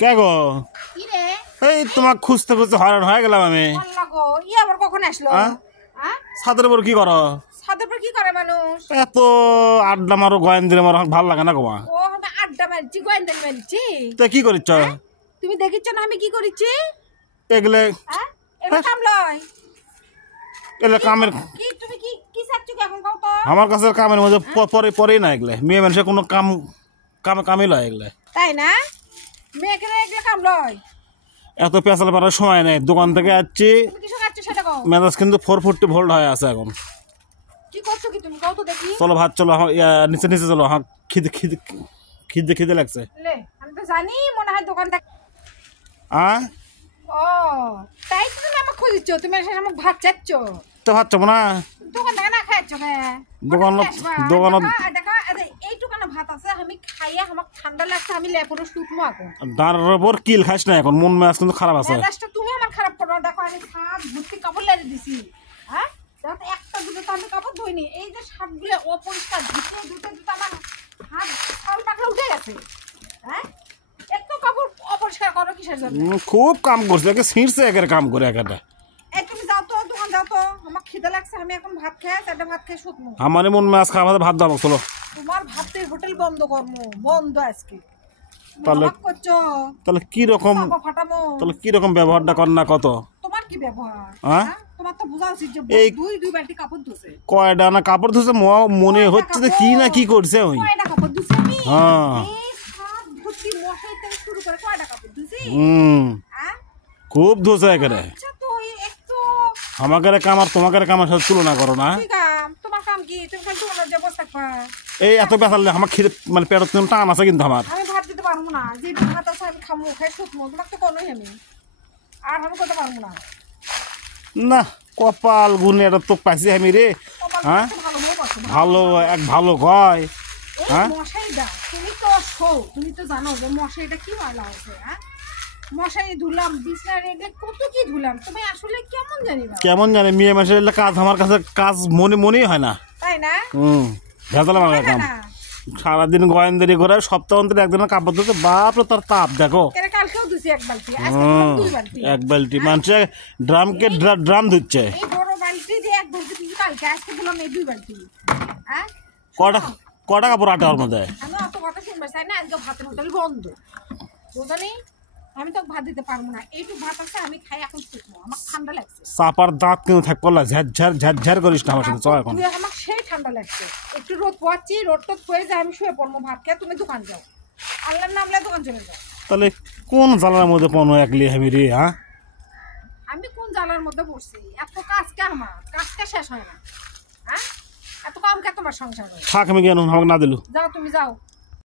কে গো? কি রে? এই তোমাক খুঁজতে খুঁজতে হয়রান হয়ে গেলাম আমি। আল্লাহ গো, আবার কখন আসলো? ছাদের উপর কি করো? ছাদের উপর কি করে মানুষ? এত আড্ডা মারো গোয়েন্দিরে মারো ভাল লাগে না গোমা? ও আমি আড্ডা মারছি, গোয়েন্দারি মারছি। তো কি করিচ্ছ? তুমি দেখিচ্ছ না আমি কি করিচ্ছি? এগুলো এটা কাম লয়। এগুলো কামের কি তুমি কি কি চাচ্ছ এখন কও তো? আমার কাছে কামের মধ্যে পরে না এগুলো। মেয়ে মানুষের কোনো কামই লয় এগুলো। তাই না? মেয়েকে এগুলো কাম লয়। এত পেঁচাল পারার সময় নেই। দোকান থেকে আসছি, তুমি কিছু খাচ্ছ সেটা কও। মেজাজ কিন্তু 440 ভোল্ট হয়ে আছে এখন। কি করছো কি তুমি কও তো দেখি? চলো ভাত চলো, নিচে নিচে চলো। খিদে লাগছে। লে আমি তো জানি মনে হয় দোকান থেকে। ও তাই তো তুমি আমাকে খুঁজছো, তুমি এসে আমাকে ভাত চাচ্ছ। তো ভাত চাবো না? দোকান থেকে না খাচ্ছ কে? দোকানত দেখো এইটুকানা ভাত আছে, আমি খাইয়ে আমার ঠান্ডা লাগছে, আমি লেপুরো শুকনো এখন। দাঁড়ার উপর কিল খাস না এখন, মন মেজাজ কিন্তু খারাপ আছে। মেজাজটা তুমি আমার খারাপ করো। দেখো আমি সাত ভর্তি কাপড় লাগিয়ে দিছি। হ্যাঁ দেখো তো একটা দুটো তো আমি কাপড় ধুইনি। এই যে সাতগুলো অপরিষ্কার, দুটো আমার হাত ছাল পাখা উঠে গেছে। হ্যাঁ এত কাপড় অপরিষ্কার করো কিসের জন্য? খুব কাম করছে, একে ছিঁড়ছে একের কাম করে একেটা। এই তুমি যাও তো দোকান যাও তো, আমার খিদে লাগছে, আমি এখন ভাত খেয়ে চারটা ভাত খেয়ে শুকনো। আমারই মন মেজাজ খারাপ আছে, ভাত দাও চলো। তোমার ভাতের হোটেল বন্ধ করবো, বন্ধ আজকে। তাহলে কি রকম, তাহলে কি রকম ব্যবহারটা কর না কত? তোমার কি ব্যবহার? তোমার তো বোঝা উচিত যে দুই বালতি কাপড় ধুছে। কয়টা না কাপড় ধুছে মনে হচ্ছে যে কি না কি করছে ওই। কয়টা কাপড় ধুছে আমি? হ্যাঁ এই সাত ভর্তি মশাই থেকে শুরু করে কয়টা কাপড় ধুছি? খুব ধুছে একেবারে। আচ্ছা তো একটু আমাদের কাম আর তোমাদের কামের সাথে তুলনা করো না। কি কাম? তোমার কাম কি? তুমি খালি দোকানে যে বসে থাকবা। এই এত পেঁচালে আমার খিদে মানে পেটের কিন্তু টান আছে কিন্তু আমার। আমি ভাত দিতে পারবো না, যে ভাত আছে আমি খামো, খাই শুকনো। তোমাকে তো কোনোই আমি আর আমি করতে পারবো না। না কপাল গুনে এটা তো পাইছি আমি রে। হ্যাঁ ভালো এক ভালো কয়। হ্যাঁ মশাইটা তুমি তো তুমি তো জানো যে মশাইটা কি ভালো আছে। হ্যাঁ মশাই ধুলাম, বিছনা রেখে কত কি ধুলাম, তুমি আসলে কেমন জানি না। কেমন জানি মেয়ে মাসের কাজ আমার কাছে কাজ মনেই হয় না। তাই না? ভেজাল আমার কাম। সারাদিন গোয়েন্দারি করে সপ্তাহ অন্তরে একদিনের কাপড় ধুতে, বাপ তার তাপ দেখো। কালকেও ধুছি এক বালতি, এক বালতি মানুষে ড্রামকে ড্রাম ধুচ্ছে। এই বড় বালতি দিয়ে এক বালতি দিছি কালকে, আজকে দিলাম এই দুই বালতি। হ্যাঁ কটা কাপড় আটে ওর মধ্যে? আমি অত কথা শুনবার চাই না, আজকে ভাতের হোটেল বন্ধ বুঝলি। আমি তো ভাত দিতে পারবো না, এইটুকু ভাত আছে আমি খাই এখন শুকনো, আমার ঠান্ডা লাগছে। চাপার দাঁত কিন্তু থাকবো না, ঝাড় করিস না আমার সাথে চল এখন। আমার সেই ঠান্ডা লাগছে, একটু রোদ পোয়াচ্ছি, রোদ টোদ পয়ে যায় আমি শুয়ে পড়বো ভাত খেয়ে, তুমি দোকান যাও, আল্লাহর নামলে দোকান চলে যাও। তাহলে কোন জ্বালার মধ্যে পড়ো একলি আমি রে? হ্যাঁ আমি কোন জ্বালার মধ্যে পড়ছি? এত কাজ কে আমার, কাজটা শেষ হয় না। হ্যাঁ এত কাম কে তোমার সংসারে? থাক আমি কেন আমাকে না দিলু। যাও তুমি যাও।